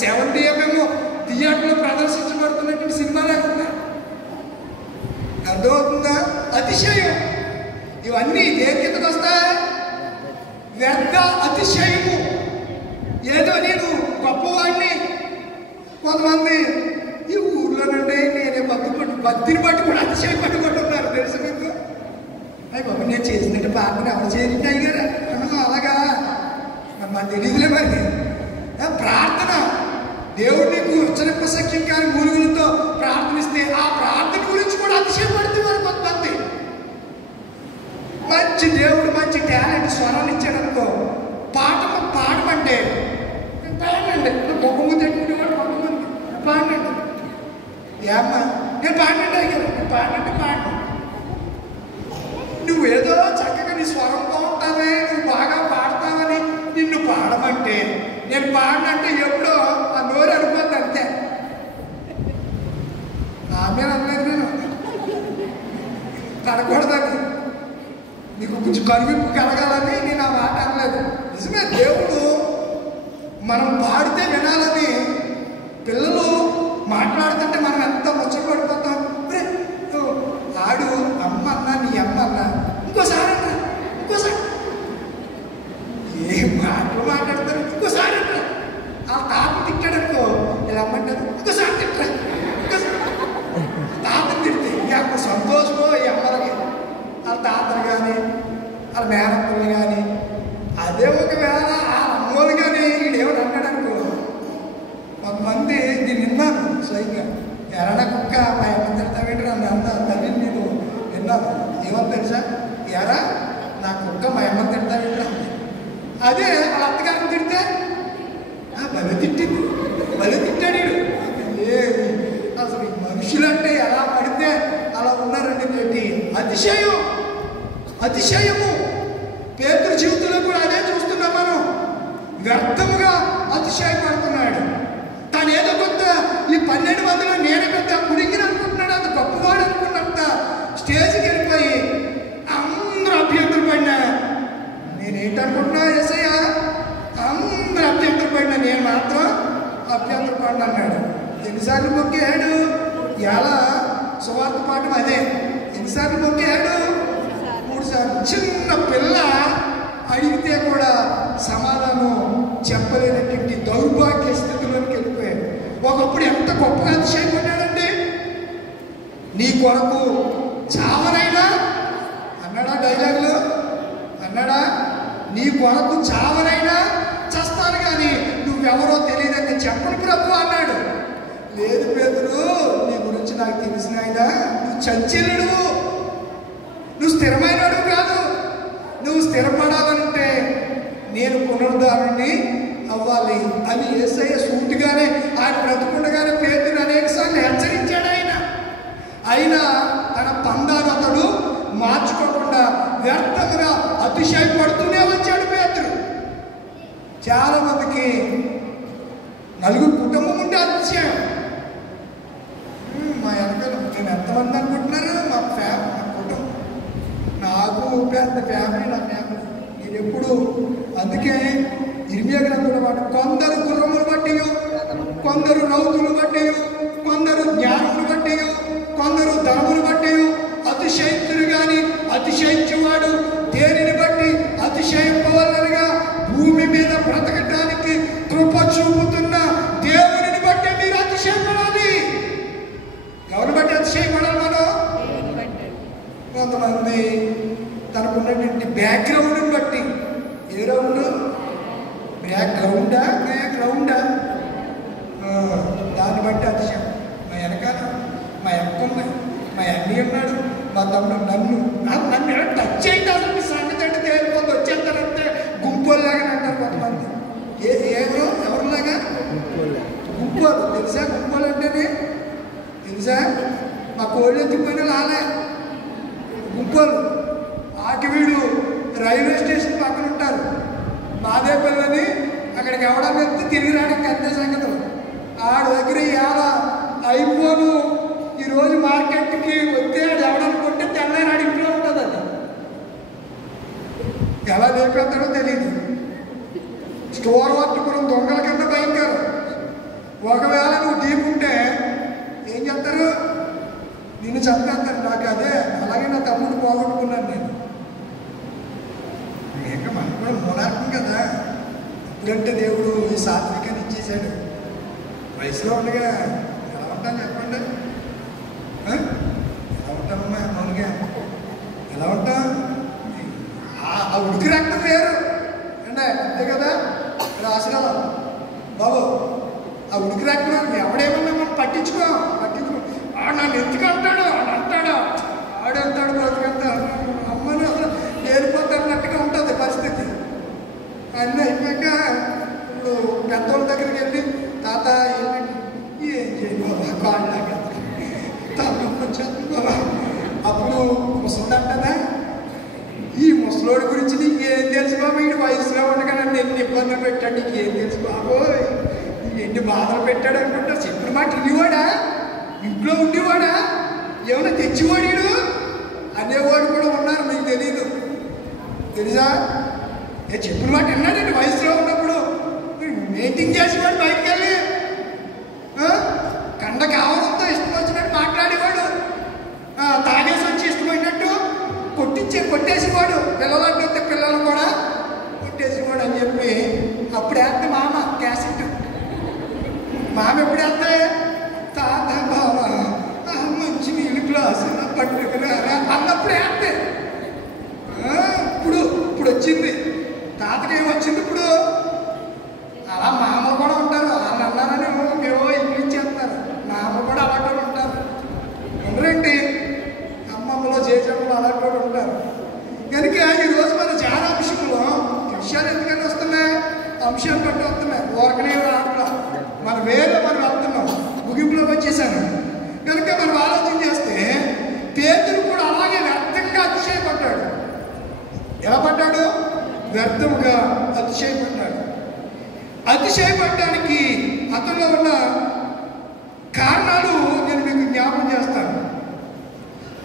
70mm థియేటర్లో ప్రదర్శించబడుతున్నటువంటి సినిమా లేకుండా అర్థమవుతుందా? అతిశయం. ఇవన్నీ దేని కిందకు వస్తాయి? వ్యర్థ అతిశయము. ఏదో నేను గొప్పవాడిని. కొంతమంది ఈ ఊర్లోనండి నేనే భక్తిని బట్టి కూడా అతిశయపట్టుకుంటున్నారు. తెలుసు మీకు? అయ్యి బాబు నేను చేసినట్టు పాటను ఎవరు చేయండి అయ్యారా? అలాగా మన తెలియదులే. మరి ప్రార్థన దేవుడు నీకు ఉచ్చరింపశక్యం కానీ మూలుగులతో ప్రార్థనిస్తే ఆ ప్రార్థన గురించి కూడా అతిశయపడుతున్నారు కొంతమంది. మంచి దేవుడు మంచి టాలెంట్ స్వరాలు ఇచ్చాడనుకో, పాడమంటే పాడండి. బొమ్మము తెట్టుకునేవాడు కొంతమంది పాడండి. ఏమ్మా నేను పాడండి అయ్యాను, పాడండి పాడు. నువ్వు ఏదో చక్కగా నీ స్వరం బాగుంటావే, నువ్వు బాగా పాడతావని నిన్ను పాడమంటే నేను పాడినంటే ఎప్పుడో ఆ నోరు అనుకోద్ది అంతే. ఆమె అనలేదు, నేను కడకూడదని, నీకు కొంచెం కనువిప్పు కలగాలని నేను ఆ మాట అనలేదు. నిజమే, దేవుడు మనం పాడితే వినాలని. పిల్లలు మాట్లాడుతుంటే మనం ఎంత ముచ్చటపడిపోతాం. ఆడు అమ్మ అన్నా నీ అమ్మ అన్నా ఇంకోసారి అన్నా, ఇంకోసారి ఏం మాటలు మాట్లాడతారు, ఇంకోసారి అన్నా. ఆ తాత తిట్టాడనుకో ఇలా అమ్మంటారు, ఇంకోసారి తిట్టరా, ఇంకోసారి. తాతను తిడితే ఎంత సంతోషమో ఈ అమ్మలకి. వాళ్ళ తాతలు కానీ వాళ్ళ మేనత్తలు కానీ, అదే ఒకవేళ ఆ అమ్మోలు కానీ వీడేమని అన్నాడనుకో. కొంతమంది నేను విన్నాను స్వయంగా, ఎరడా కుక్క మా అమ్మ తిడతావేంటి నన్ను అన్న తల్లి నేను విన్నాను. ఏమని తెలుసా? ఎరా నా కుక్క మా అమ్మ తిడతావేంటి అంది. అదే వాళ్ళ అత్తగారిని తిడితే భలే తిట్టింది, భలే తిట్టాడు. అసలు ఈ మనుషులంటే ఎలా పడితే అలా ఉన్నారండి. పెట్టి అతిశయం, అతిశయము. పేతురు జీవితంలో కూడా అదే చూస్తున్నాం మనం. వ్యర్థముగా అతిశయపడుతున్నాడు. తను ఏదో కొత్త ఈ 12 మందిలో నేనే పెద్ద ముడిగిన అనుకుంటున్నాడు, అంత గొప్పవాడు అనుకున్నంత స్టేజ్కి వెళ్ళిపోయి అందరూ అభ్యంతరం పడినా నేనేంటనుకుంటున్నా యేసయ్య, అందరూ అభ్యంతరం పడినా నేను మాత్రం అభ్యంతరం పడిన అన్నాడు. ఎన్నిసార్లు మొక్కాడు? ఎలా సువార్త పాఠం అదే. ఎన్నిసార్లు మొక్కాడు? 3 సార్లు. చిన్న పిల్ల అడిగితే కూడా సమాధానం చెప్పలేనటువంటి దౌర్భాగ్య స్థితిలోకి వెళ్ళిపోయాడు. ఒకప్పుడు ఎంత గొప్పగా అతిశయపడ్డాడండి. నీ కొరకు చావనైనా అన్నాడా? డైలాగులు అన్నాడా? నీ కొరకు చావనైనా చస్తాను, కానీ నువ్వెవరో తెలియదని చెప్పను ప్రభు అన్నాడు. లేదు పేతురు, నీ గురించి నాకు తెలిసిన ఆయన, నువ్వు చంచలుడు, నువ్వు స్థిరమైనడు కాదు. నువ్వు స్థిరపడాలంటే నేను పునరుద్ధారుణ్ణి అవ్వాలి అని యేసయ్య సూటిగానే ఆయన బ్రతుకుండగానే పేతురు అనేక సార్లు హెచ్చరించాడు. అయినా తన పందాను అతడు మార్చుకోకుండా వ్యర్థంగా అతిశయపడుతూనే వచ్చాడు పేతురు. చాలా మందికి 4 కుటుంబం ఉంటే అతిశయం. మా వెనకాల నేను ఎంతమంది అనుకుంటున్నారు? మా కుటుంబం, నాకు పెద్ద ఫ్యామిలీ, నా ఫ్యామిలీ. నేను ఎప్పుడు అందుకే ఇర్మియా గ్రంథంలో మాట, కొందరు గుర్రములు బట్టి, కొందరు రౌతులు బట్టి, కొందరు జ్ఞానములు బట్టి, కొందరు ధనములు బట్టి అతిశయించుడు గాని అతిశయించువాడు దేనిని బట్టి అతిశయింపవలనగా భూమి మీద బ్రతకటానికి కృప చూపుతున్న దేవుని బట్టి మీరు అతిశయపడాలి. ఎవరిని బట్టి అతిశయపడాలి మనం? కొంతమంది తనకున్నటువంటి బ్యాక్గ్రౌండ్ని బట్టి. ఏ రౌండ్? బ్యాక్గ్రౌండా దాన్ని బట్టి అతిశయం. మా వెనకాల మా అక్క ఉన్నాయి, మా అన్ని ఉన్నాడు, మా తమ్ముడు నన్ను టచ్ అయింది. అసలు మీ సంగతి అంటే తేలిపోతే వచ్చేస్తారంటే గుంపులాగా అంటారు కొంతమంది. ఎవరిలాగా? గుంపులు. తెలుసా గుంపులు అంటేనే? తెలుసా? మా కోళ్ళు ఎత్తిపోయిన లాలే గుంపులు. ఆకివీడు రైల్వే స్టేషన్ పక్కన ఉంటారు. మాదేపల్లని అక్కడికి ఎవడన్నా ఎత్తి తిరిగి రావడానికి అంతే సంగతులు. ఆడి దగ్గర ఎలా ఐఫోను ఈరోజు మార్కెట్కి వస్తే అది ఎవడనుకుంటే తెల్లారి ఇంట్లో ఉంటుంది. అది ఎలా లేపెడతాడో తెలియదు. స్టోర్ పట్టుకుని దొంగల కింద భయంకరం. ఒకవేళ నువ్వు దీపుంటే ఏం చేస్తారు? నిన్ను చంపేస్తారు. నాకు అదే అలాగే నా తమ్ముడు పోగొట్టుకున్నాను నేను. ఇంకా మనం కూడా మూలార్థం కదా. ఇప్పుడంటే దేవుడు ఈ సాత్వికాన్ని ఇచ్చేసాడు. వయసులో ఉండగా ఎలా ఉంటాను చెప్పండి? ఎలా ఉంటామమ్మా? అవునుగా ఎలా ఉంటాం? ఆ ఉడికి రక్తం వేరు అంటే అంతే కదా. రాసుగలం బాబు, ఆ ఉడికి రక్తం ఎవడేమన్నా మనం పట్టించుకో. నన్ను ఎందుకు అంటాడు? అంటాడు ఆడంతాడు బ్రతుకంటాడు. అమ్మని అసలు నేర్పోతాన్నట్టుగా ఉంటుంది పరిస్థితి. అన్నీ అయిపోయాక ఇప్పుడు పెద్దోళ్ళ దగ్గరికి వెళ్ళి తాత ఏం చేయబోదా కాళ్ళగా వచ్చేస్తుందా? అప్పుడు ముసలిదంటదా, ఈ ముసలోడి గురించి నీకు ఏం తెలుసు బాబు? ఈ వయసులో ఉండగా నన్ను ఎన్ని ఇబ్బందులు పెట్టాడు, నీకు ఏం తెలుసు బాబోయ్, ఎన్ని బాధలు పెట్టాడు అనుకుంటా. చెప్పిన మాట ఇనివాడా? ఇంట్లో ఉండేవాడా? ఏమైనా తెచ్చివాడు అనేవాడు కూడా ఉన్నారు. మీకు తెలీదు. తెలుసా? చెప్పిన మాట విన్నాడండి. వయసులో ఉన్నప్పుడు మీటింగ్ చేసేవాడు, బయటికి వెళ్ళి కండ కావడంతో ఇష్టం వచ్చినట్టు మాట్లాడేవాడు. తాగేసి వచ్చి ఇష్టమైనట్టు కొట్టేసేవాడు. పిల్లలు అంటే పిల్లలు కూడా కొట్టేసేవాడు అని చెప్పి అప్పుడు వేస్తే మామ క్యాసెట్. మామ ఎప్పుడు వేస్తే తాత బావ మంచి నీళ్ళు గ్లాసు పట్టుకున్నారా అన్నప్పుడు వేస్తే. ఇప్పుడు వచ్చింది తాతకి ఏమొచ్చింది ఇప్పుడు. అలా మామలు కూడా ఉంటారు. వాళ్ళు అన్నారని మీరు ఇచ్చేస్తారు. మామలు కూడా అలాంటి ఉంటారు. ఉండరండి, అమ్మమ్మలో చేసేవాళ్ళు అలాంటి వాళ్ళు ఉంటారు. కనుక ఈరోజు మన ధ్యానాంశంలో విషయాలు ఎందుకని వస్తున్నాయి? అంశాలు బట్టి వస్తున్నాయి. ఓరకనే రావట్లా, మన వేరే మనం వెళ్తున్నాం. ముగింపులోకి వచ్చేసాను. కనుక మనం ఆలోచన చేస్తే పేతురు కూడా అలాగే వ్యర్థంగా అతిశయపడ్డాడు. ఎలా పడ్డాడు? వ్యర్థముగా అతిశయపడ్డాడు. అతిశయపడడానికి అతనిలో ఉన్న కారణాలు నేను మీకు జ్ఞాపకం చేస్తాను.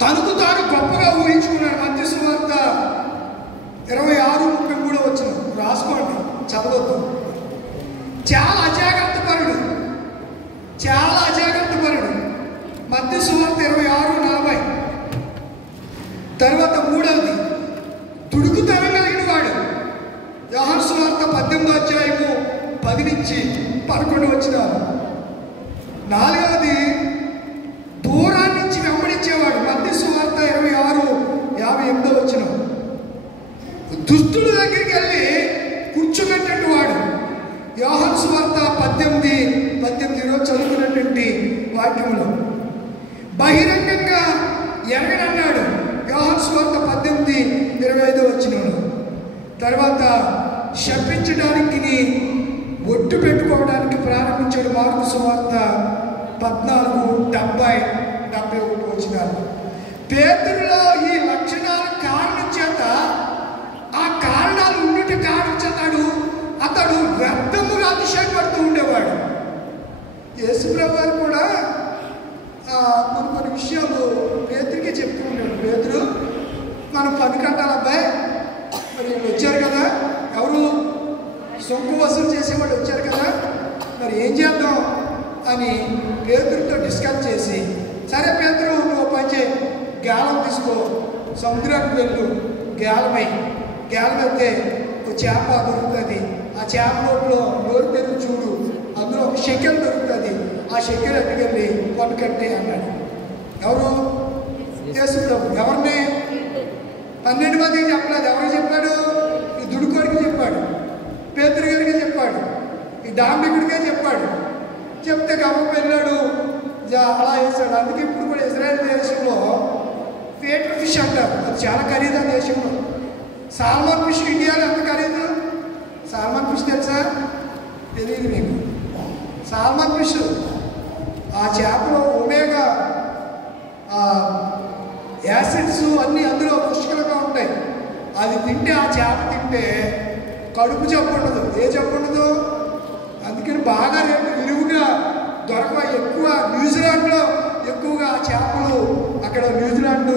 తనకు తాను గొప్పగా ఊహించుకున్నాడు. మత్తయి సువార్త 26:33 రాసుకోండి, చదవద్దు. చాలా అజాగ్రత్త పరుడు, చాలా మత్తయి సువార్త 26:40. తర్వాత మూడవది దుడుకుతనం కలిగిన వాడు. యోహాను సువార్త 18:10-11. నాలుగవది దూరం నుంచి వెంబడించేవాడు. మత్తయి సువార్త 26:58. దుష్టుల దగ్గరికి వెళ్ళి కూర్చోబెట్టినట్టు వాడు. యోహాను సువార్త 18:18 చదువుకున్నటువంటి వాక్యంలో బహిరంగంగా ఎరగనన్నాడు. యోహాను సువార్త 18:25. తర్వాత శపించడానికి ఒట్టు పెట్టుకోవడానికి ప్రారంభించాడు. మార్కు సువార్త 14:70-71. పేతురులో ఈ లక్షణాల కారణం చేత, ఆ కారణాలు ఉన్నట్టు కారణం చేత అతడు వ్యర్థముగా అతిశయపడుతూ ఉండేవాడు. యేసుప్రభు వారు కూడా కొన్ని విషయాలు పేతురికే చెప్తూ ఉండేవాడు. పేతురు, మనం 10 కట్టాలి అబ్బాయి, మరి వచ్చారు కదా, ఎవరు సొంపు వసూలు చేసేవాళ్ళు వచ్చారు కదా, మరి ఏం చేద్దాం అని పేతురుతో డిస్కస్ చేసి, సరే పేతురు నువ్వు పనిచే, గాలం తీసుకో, సముద్రానికి వెళ్ళు, గాలమైతే ఒక చేప దొరుకుతుంది, ఆ చేప లోపల నోరు తెరుగు చూడు, అందులో ఒక షెకెల్ దొరుకుతుంది, ఆ షెకెల్ అట్టుకెళ్ళి పన్ను కట్టే అన్నాడు. ఎవరు? యేసుప్రభు. ఎవరిని? 12 మందికి చెప్పలేదు. ఎవరికి చెప్పాడు? ఈ దుడుకోడికి చెప్పాడు, పేతురు గారికి చెప్పాడు, ఈ డాంబికుడికే చెప్పాడు. చెప్తే గమ్మ వెళ్ళాడు, అలా వేసాడు. అందుకే ఇప్పుడు కూడా ఇజ్రాయెల్ దేశంలో ఫేటర్ ఫిష్ అంటారు, అది చాలా ఖరీదు ఆ దేశంలో. సాల్మన్ ఫిష్ ఇండియాలో ఎంత ఖరీదు? సాల్మన్ ఫిష్ తెలుసా? తెలియదు మీకు. సాల్మన్ ఫిష్, ఆ చేపలో ఒమేగా యాసిడ్స్ అన్నీ అందులో పుష్కలంగా ఉంటాయి. అది తింటే, ఆ చేప తింటే కడుపు జబ్బు ఉండదు. ఏ జబ్బు ఉండదు. అందుకని బాగా రేటు విలువగా దొరక ఎక్కువ. న్యూజిలాండ్లో ఎక్కువగా ఆ చేపలు, అక్కడ న్యూజిలాండ్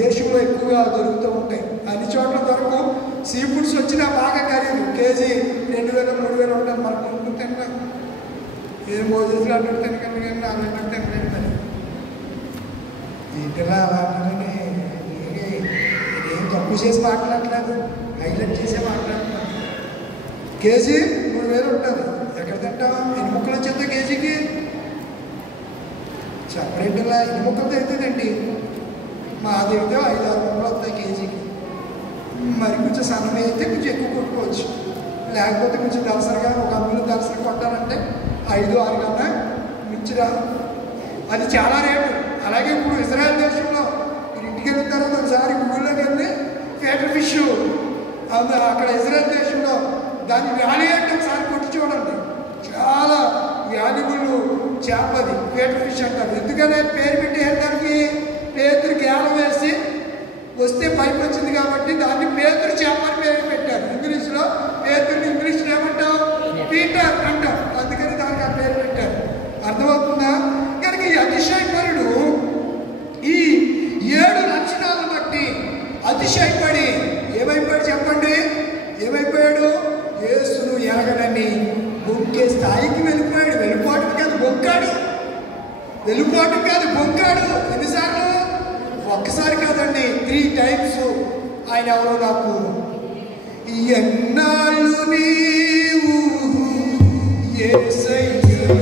దేశంలో ఎక్కువగా దొరుకుతూ ఉంటాయి. అన్ని చోట్ల దొరకవు. సీ ఫుడ్స్ వచ్చినా బాగా ఖరీదు, కేజీ 2000-3000 ఉంటుంది. మనకు కొనుక్కుంటే ఏం భోజనం అంటూ తినకండి, కానీ అలాంటి తినకండి. ఇంటిలా అలాంటిని ఏం తక్కువ చేసి మాట్లాడట్లేదు, హైలైట్ చేసే మాట్లాడుతున్నాను. కేజీ 3000 ఉంటుంది. ఎక్కడ తింటాం? 8 ముక్కలు వచ్చేస్తే కేజీకి సపరేట్లా 8 ముక్కలతో అవుతుందండి. మా దగ్గర 5-6 ముక్కలు వస్తాయి కేజీకి. మరి కొంచెం సన్నమే అయితే కొంచెం ఎక్కువ కొట్టుకోవచ్చు, లేకపోతే కొంచెం దలసరిగా, ఒక అమ్ములు దలసరి కొట్టాలంటే 5-6 కన్నా మించి రాదు. అది చాలా రేటు. అలాగే ఇప్పుడు ఇజ్రాయెల్ దేశంలో మీరు ఇంటికి వెళ్ళిన తర్వాత ఒకసారి గూగుల్లోకి వెళ్ళి ఫేటర్ ఫిష్, అక్కడ ఇజ్రాయెల్ దేశంలో దాని వ్యాలీ అంటే ఒకసారి కొట్టి చూడండి. చాలా వాల్యుబుల్ చేప అది, ఫేటర్ ఫిష్ అంటారు. ఎందుకనే పేరు పెట్టారు దానికి? పేతురు గేలం వేసి వస్తే పైకి వచ్చింది కాబట్టి దాన్ని పేతురు చేప అని పేరు పెట్టారు. ఇంగ్లీష్లో పేతురు, ఇంగ్లీష్లో ఏమంటాం? పీటర్ అంటాం. అందుకని దానికి ఆ పేరు పెట్టారు. అర్థమవుతుందా? కనుక ఈ అతిశయపరుడు ఈ 7 లక్షణాలను బట్టి అతిశయపడి ఏమైపోయాడు చెప్పండి? ఏమైపోయాడు? యేసును ఎరగనని బొంకే స్థాయికి వెళ్ళిపోయాడు. వెళ్ళిపోవటం కాదు, బొంకాడు. వెళ్ళిపోవటం కాదు, బొంకాడు. ఎన్నిసార్లు? ఒక్కసారి కాదండి, 3 times. ఆయన ఎవరో నాకు, ఎన్నాళ్ళు నీవు యేసయ్యను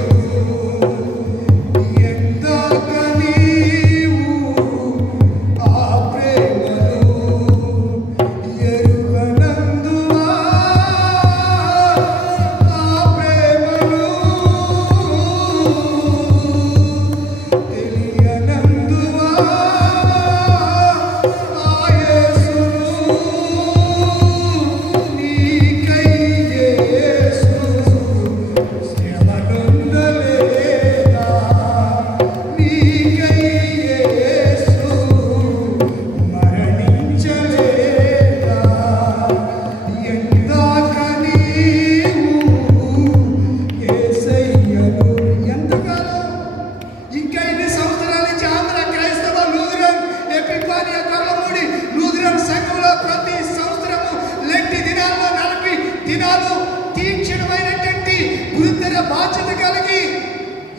బాధ్యత కలిగి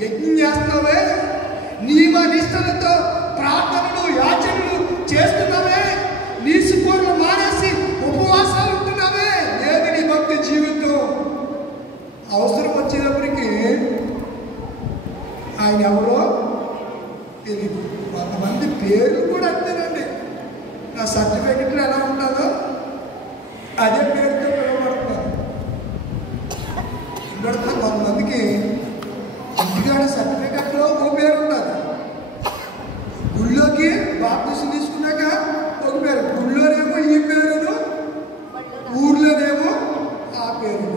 యజ్ఞం చేస్తున్నావే, నీ నిష్టలతో ప్రార్థనలు యాచనలు చేస్తున్నావే, నీసుకోరలు మానేసి ఉపవాసాలు ఉంటున్నావే, ఏది నీ భక్తి జీవితం? అవసరం వచ్చేటప్పటికి ఆయన ఎవరో తెలియదు. కొంతమంది పేర్లు కూడా అంతేనండి. నా సర్టిఫికెట్లు ఎలా ఉంటుందో అదే పేరుతో పిలువబడుతున్నారు. కొంతమందికి ఇంటికాడ సర్టిఫికెట్లో ఒక పేరు ఉంటుంది, గుళ్ళోకి బాప్టిజం తీసుకున్నాక ఒక పేరు, గుళ్ళోనేమో ఈ పేరును, ఊర్లోనేమో ఆ పేరు.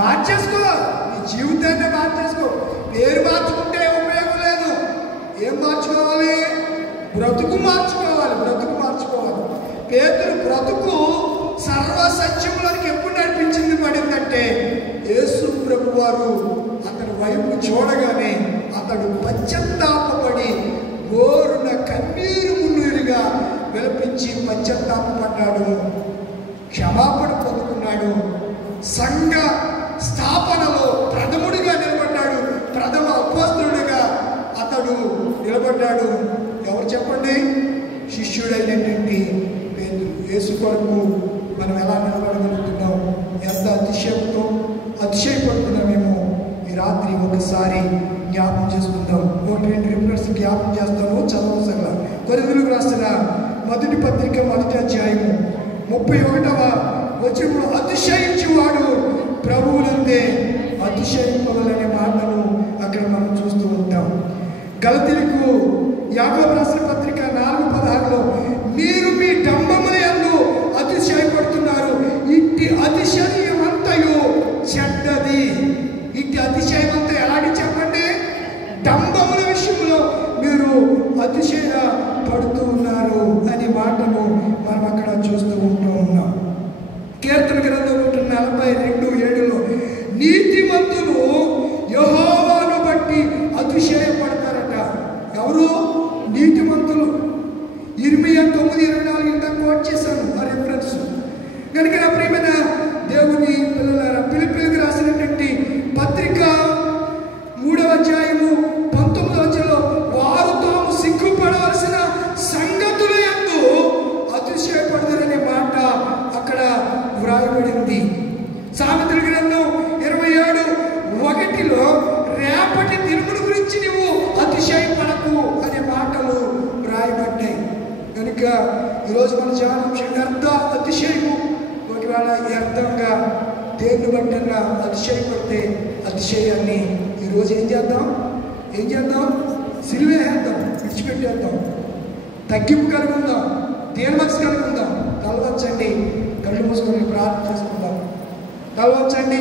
మార్చేసుకో, నీ జీవితాన్ని మార్చేసుకో. పేరు మార్చుకుంటే ఉపయోగం లేదు. ఏం మార్చుకోవాలి? బ్రతుకు మార్చుకోవాలి, బ్రతుకు మార్చుకోవాలి. పేతురు బ్రతుకు సర్వసత్యంలోనికి ఎప్పుడు నడిపించింది పడిందంటే, యేసు ప్రభు వారు అతని వైపు చూడగానే అతడు పశ్చాత్తాపపడి గోరున కన్నీరు మున్నీరుగా విలపించి పశ్చాత్తాపపడ్డాడు, క్షమాపణ పొందుకున్నాడు. సంఘ స్థాపనలో ప్రథముడిగా నిలబడ్డాడు, ప్రథమ అపోస్తలుడిగా అతడు నిలబడ్డాడు. ఎవరు చెప్పండి? శిష్యుడైనటువంటి పేతురు. యేసు కొరకు మనం ఎలా నిలబడగలుగుతున్నాం? ఎంత అతిశయపడుతున్నామేమో ఈ రాత్రి ఒకసారి జ్ఞాపం చేసుకుందాం. ఒకటి రెండు రిఫరెన్స్ జ్ఞాపం చేస్తాము, చదవసలా. కొరింథీయులకు రాసిన మొదటి పత్రిక 1వ అధ్యాయము 31వ వచనంలో అతిశయించువాడు ప్రభువునందే అతిశయింపవలనే మాటలు అక్కడ మనం చూస్తూ ఉంటాం. గలతీయులకు యాకోబు రాసిన పత్రిక 4:16లో మీరు మీ డంబముల యందు అతిశయపడుతున్నారు, ఇట్టి అతిశయమంతయు చెడ్డది. ఇట్టి అతిశయమంతా ఎలాంటి చెప్పండి? డంబముల విషయంలో మీరు అతిశయ పడుతూ ఉన్నారు అనే మాటను మనం అక్కడ చూస్తూ ఉన్నాం. కీర్తన గ్రంథం 42:7లో నీతిమంతులు యెహోవాను బట్టి అతిశయపడతారట. ఎవరు? నీతిమంతులు. ఇర్మియా 9:24 ఇంత కోట్ చేశాను ఆ రిఫరెన్స్. కనుక నా ప్రియమైన దేవుని పిల్లలారా, ఫిలిప్పీయులకు రాసినటువంటి పత్రిక 3వ అధ్యాయము 19వ వచనంలో వారు తాము సిగ్గుపడవలసిన సంగతుల యందు అతిశయపడతారనే మాట అక్కడ వ్రాయబడింది. సామెతల గ్రంథం 27:1లో రేపటి దినముల గురించి నువ్వు అతిశయపడకు అనే మాటలు వ్రాయబడ్డాయి. కనుక ఈరోజు మన ధ్యానాంశం వ్యర్థ అతిశయము. ఒకవేళ ఈ అర్థంగా దేన్ని బట్టన్నా అతిశయపడితే అతిశయాన్ని ఈరోజు ఏం చేద్దాం? సిలువేద్దాం, విడిచిపెట్టేద్దాం. తగ్గింపు కలిగి ఉందాం, దీనమనసు కలిగి ఉందాం. తలవంచండి, కళ్ళు మూసుకొని ప్రార్థన చేసుకుందాం. తలవంచండి.